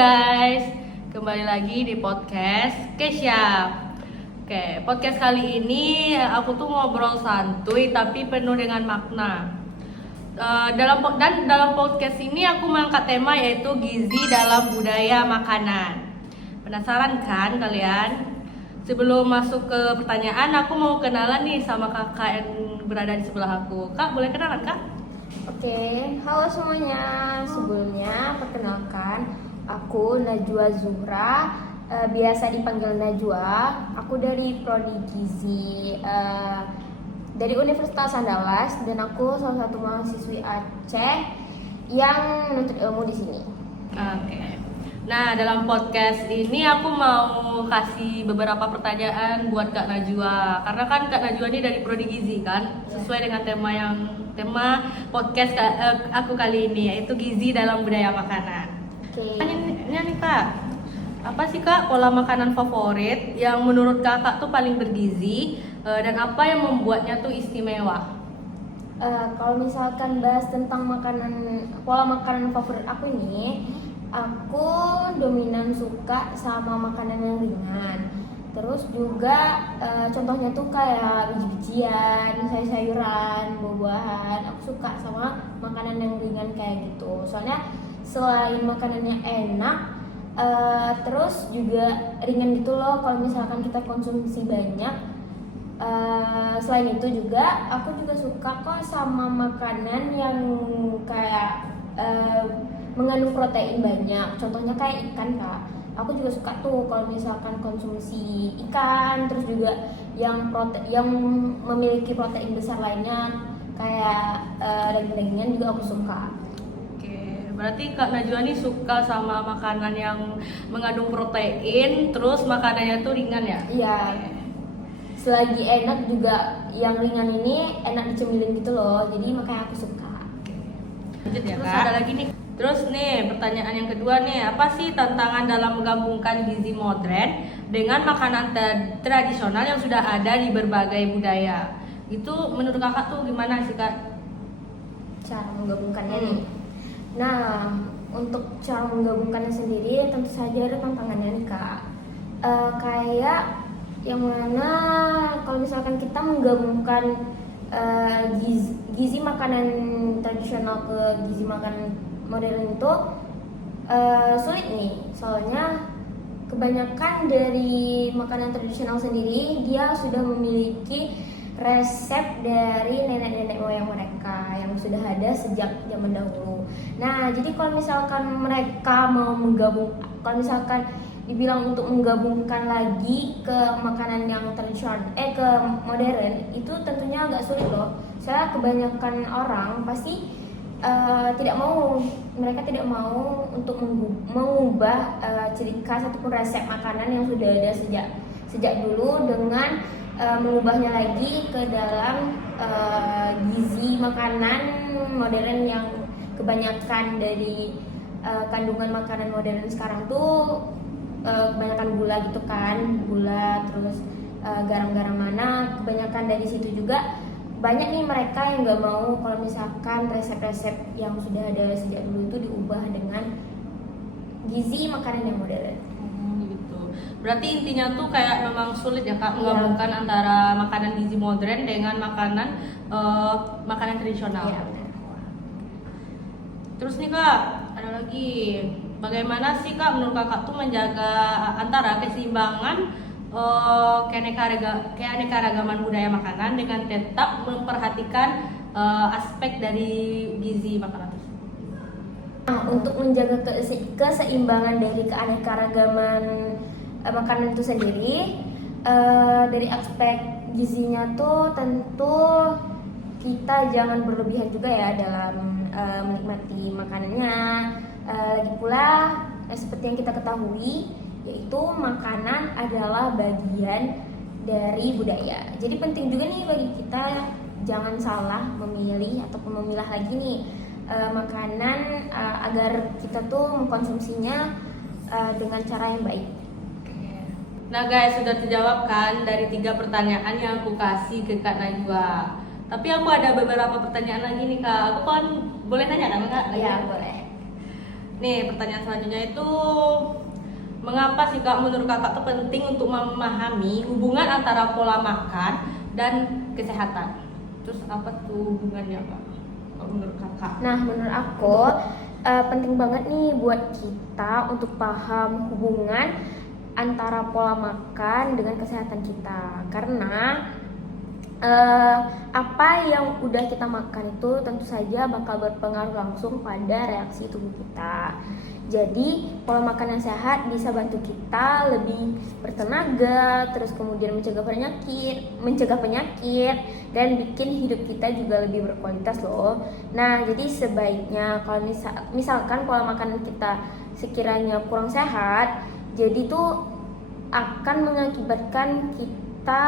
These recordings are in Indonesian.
guys, kembali lagi di podcast Kesha. Oke, podcast kali ini aku tuh ngobrol santuy tapi penuh dengan makna. Dalam podcast ini aku mengangkat tema yaitu gizi dalam budaya makanan. Penasaran kan kalian? Sebelum masuk ke pertanyaan, aku mau kenalan nih sama kakak yang berada di sebelah aku. Kak, boleh kenalan kak? Oke, halo semuanya. Sebelumnya perkenalkan, aku Najwa Zuhra, biasa dipanggil Najwa. Aku dari Prodi Gizi dari Universitas Andalas dan aku salah satu mahasiswi Aceh yang menuntut ilmu di sini. Oke. Nah, dalam podcast ini aku mau kasih beberapa pertanyaan buat Kak Najwa. Karena kan Kak Najwa ini dari Prodi Gizi kan, sesuai dengan tema podcast aku kali ini yaitu gizi dalam budaya makanan. Oke. Ini nih Kak, apa sih Kak pola makanan favorit yang menurut Kakak tuh paling bergizi dan apa yang membuatnya tuh istimewa? Kalau misalkan bahas tentang pola makanan favorit aku ini, aku dominan suka sama makanan yang ringan. Terus juga contohnya tuh kayak biji-bijian, sayur-sayuran, buah-buahan. Aku suka sama makanan yang ringan kayak gitu. Soalnya selain makanannya enak, terus juga ringan gitu loh kalau misalkan kita konsumsi banyak. Selain itu juga aku juga suka kok sama makanan yang kayak mengandung protein banyak. Contohnya kayak ikan kak. Aku juga suka tuh kalau misalkan konsumsi ikan, terus juga yang memiliki protein besar lainnya kayak daging-dagingan juga aku suka. Oke, berarti Kak Najwa nih suka sama makanan yang mengandung protein, terus makanannya tuh ringan ya? Iya. Selagi enak juga yang ringan ini enak dicemilin gitu loh, jadi makanya aku suka. Lanjut ya Terus Kak. ada lagi nih. Terus nih pertanyaan yang kedua nih, apa sih tantangan dalam menggabungkan gizi modern dengan makanan tradisional yang sudah ada di berbagai budaya? Itu menurut kakak tuh gimana sih Kak? Cara menggabungkannya nih. Nah, untuk cara menggabungkannya sendiri tentu saja ada tantangannya nih kak. Kayak yang mana kalau misalkan kita menggabungkan gizi makanan tradisional ke gizi makanan modern itu sulit nih. Soalnya kebanyakan dari makanan tradisional sendiri dia sudah memiliki resep dari nenek-nenek moyang mereka yang sudah ada sejak zaman dahulu. Nah, jadi kalau misalkan mereka mau kalau misalkan dibilang untuk menggabungkan lagi ke makanan yang tradisional, ke modern, itu tentunya agak sulit loh. Soalnya kebanyakan orang pasti mereka tidak mau untuk mengubah ciri khas ataupun resep makanan yang sudah ada sejak dulu dengan mengubahnya lagi ke dalam gizi makanan modern yang kebanyakan dari kandungan makanan modern sekarang tuh kebanyakan gula gitu kan, terus garam-garam mana, kebanyakan dari situ juga banyak nih mereka yang nggak mau kalau misalkan resep-resep yang sudah ada sejak dulu itu diubah dengan gizi makanan yang modern. Gitu. Berarti intinya tuh kayak memang sulit ya Kak menggabungkan antara makanan gizi modern dengan makanan tradisional. Iya. Terus nih Kak, ada lagi. Bagaimana sih Kak menurut Kakak tuh menjaga antara keseimbangan keanekaragaman budaya makanan dengan tetap memperhatikan aspek dari gizi makanan tersebut? Nah, untuk menjaga keseimbangan dari keanekaragaman makanan itu sendiri, dari aspek gizinya tuh tentu kita jangan berlebihan juga ya dalam menikmati makanannya. Lagi pula seperti yang kita ketahui, yaitu makanan adalah bagian dari budaya. Jadi penting juga nih bagi kita jangan salah memilih ataupun memilah lagi nih makanan agar kita tuh mengkonsumsinya dengan cara yang baik. Nah guys, sudah terjawab kan dari 3 pertanyaan yang aku kasih ke Kak Najwa. Tapi aku ada beberapa pertanyaan lagi nih Kak. Aku kan boleh tanya kan Kak? Iya boleh. Nih, pertanyaan selanjutnya itu mengapa sih Kak menurut Kakak itu penting untuk memahami hubungan antara pola makan dan kesehatan? Terus apa tuh hubungannya Kak? Kalau menurut Kakak? Nah, menurut aku penting banget nih buat kita untuk paham hubungan antara pola makan dengan kesehatan kita. Karena apa yang udah kita makan itu tentu saja bakal berpengaruh langsung pada reaksi tubuh kita. Jadi pola makan yang sehat bisa bantu kita lebih bertenaga, terus kemudian mencegah penyakit dan bikin hidup kita juga lebih berkualitas loh. Nah, jadi sebaiknya kalau misalkan pola makanan kita sekiranya kurang sehat, jadi tuh akan mengakibatkan kita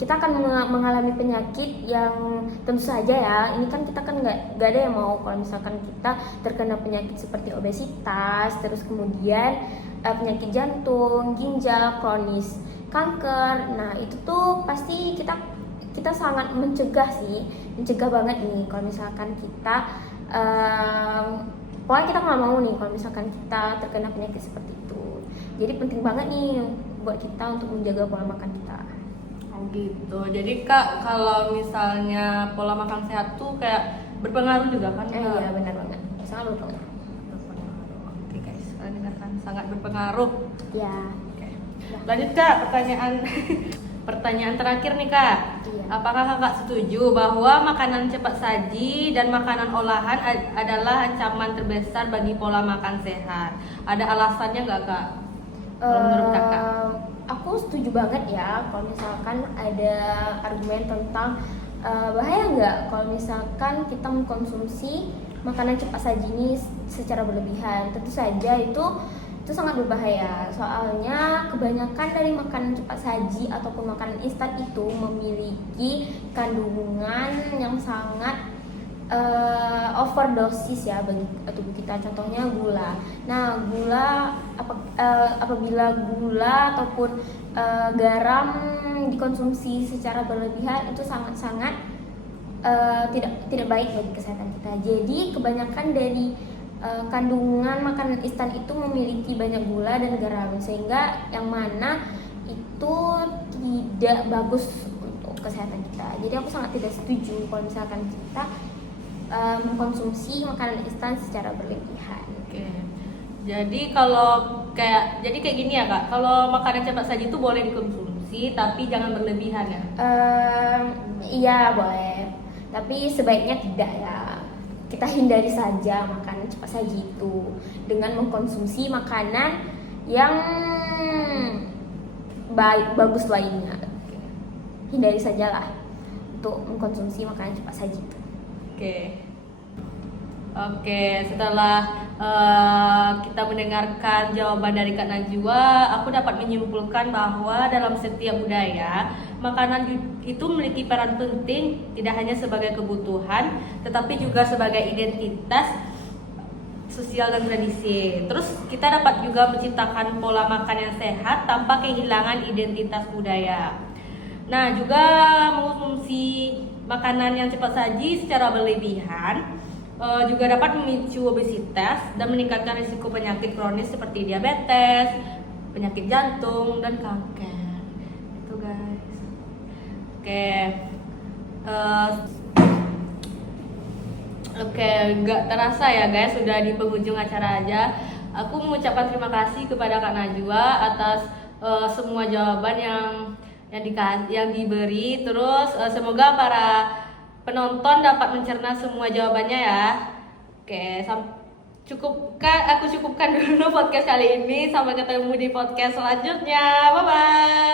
kita akan mengalami penyakit yang tentu saja ya, ini kan kita kan nggak ada yang mau kalau misalkan kita terkena penyakit seperti obesitas, terus kemudian penyakit jantung, ginjal, kronis, kanker. Nah itu tuh pasti kita sangat mencegah banget nih kalau misalkan kita pokoknya kita nggak mau nih kalau misalkan kita terkena penyakit seperti itu. Jadi penting banget nih buat kita untuk menjaga pola makan kita. Gitu. Jadi Kak, kalau misalnya pola makan sehat tuh kayak berpengaruh juga kan? Iya benar banget, sangat berpengaruh. Oke guys, kalian dengarkan, sangat berpengaruh. Ya. Oke. Lanjut Kak, pertanyaan terakhir nih Kak. Iya. Apakah Kakak setuju bahwa makanan cepat saji dan makanan olahan adalah ancaman terbesar bagi pola makan sehat? Ada alasannya nggak Kak? Kalau menurut Kakak? Aku setuju banget ya kalau misalkan ada argumen tentang bahaya nggak kalau misalkan kita mengkonsumsi makanan cepat saji ini secara berlebihan. Tentu saja itu sangat berbahaya, soalnya kebanyakan dari makanan cepat saji ataupun makanan instan itu memiliki kandungan yang sangat overdosis ya bagi tubuh kita. Contohnya gula. Nah, apabila gula ataupun garam dikonsumsi secara berlebihan itu sangat-sangat tidak baik bagi kesehatan kita. Jadi kebanyakan dari kandungan makanan instan itu memiliki banyak gula dan garam, sehingga yang mana itu tidak bagus untuk kesehatan kita. Jadi aku sangat tidak setuju kalau misalkan kita mengkonsumsi makanan instan secara berlebihan. Oke. Jadi jadi kayak gini ya Kak. Kalau makanan cepat saji itu boleh dikonsumsi tapi jangan berlebihan ya. Iya boleh. Tapi sebaiknya tidak ya. Kita hindari saja makanan cepat saji itu dengan mengkonsumsi makanan yang bagus lainnya. Hindari sajalah untuk mengkonsumsi makanan cepat saji itu. Oke, setelah kita mendengarkan jawaban dari Kak Najwa, aku dapat menyimpulkan bahwa dalam setiap budaya, makanan itu memiliki peran penting tidak hanya sebagai kebutuhan, tetapi juga sebagai identitas sosial dan tradisi. Terus kita dapat juga menciptakan pola makan yang sehat tanpa kehilangan identitas budaya. Nah, juga mengkonsumsi makanan yang cepat saji secara berlebihan juga dapat memicu obesitas dan meningkatkan risiko penyakit kronis seperti diabetes, penyakit jantung, dan kanker. Itu guys. Oke, nggak terasa ya guys, sudah di penghujung acara aja. Aku mengucapkan terima kasih kepada Kak Najwa atas semua jawaban yang diberi. Terus semoga para penonton dapat mencerna semua jawabannya ya. Oke, aku cukupkan dulu podcast kali ini. Sampai ketemu di podcast selanjutnya. Bye bye.